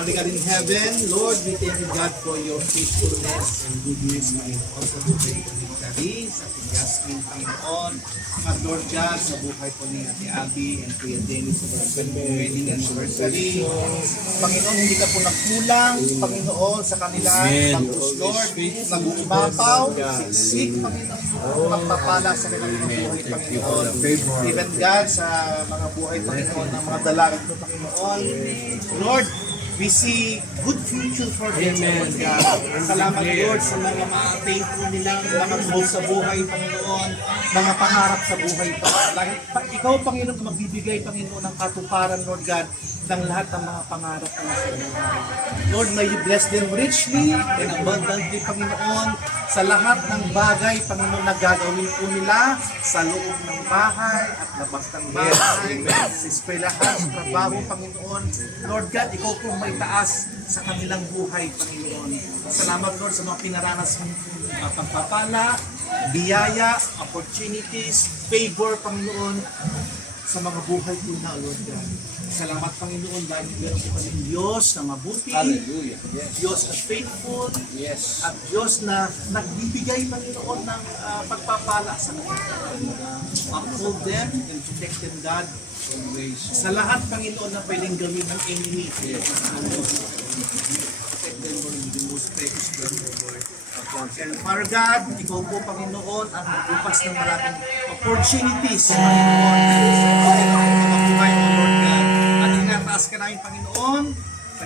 Our God in heaven, Lord, we thank you, God, for your faithfulness and goodness, Panginoon, sa buhay po ni Clarice, sa Ate Jasmine, Panginoon, at Lord God, sa buhay po ni Ate Abby and Kuya Dennis sa wedding anniversary. Panginoon, hindi ka po nagkulang, Panginoon, sa kanilang pag-us, Lord, nag-umapaw, siksik, Panginoon, magpapala sa kanilang mga buhay, Panginoon. Even God, sa mga buhay, Panginoon, ng mga dalangin ko, Panginoon, Lord, we see good future for them, Lord God. Salamat, Lord, sa mga faithful nilang mga goals sa buhay, Panginoon, mga pangarap sa buhay, Panginoon. Ikaw, Panginoon, magbibigay, Panginoon, ng katuparan, Lord God, ng lahat ng mga pangarap ng sa buhay. Lord, may you bless them richly and abundantly, Panginoon, sa lahat ng bagay, Panginoon, na gagawin po nila sa loob ng bahay at labas ng bahay, sa eskwelahan, sa trabaho, Panginoon. Lord God, ikaw po may taas sa kanilang buhay, Panginoon. Salamat, Lord, sa mga pinaranas mong pagpapala, biyaya, opportunities, favor, Panginoon, sa mga buhay po na, Lord God. Salamat, Panginoon, dahil meron po kami Diyos na mabuti, Hallelujah. Yes. Diyos na faithful, Yes. at Diyos na nagbibigay, Panginoon, ng pagpapala sa kanila. Uphold them and protect them, God, sa lahat, Panginoon, na pwedeng gawin ng enemy. Protect them, Lord, with the most precious blood, Lord. And Father God, ikaw po, Panginoon, ang magbukas ng maraming opportunities, Panginoon. Mabuhay, O Lord God. At inataas ka namin, Panginoon, sa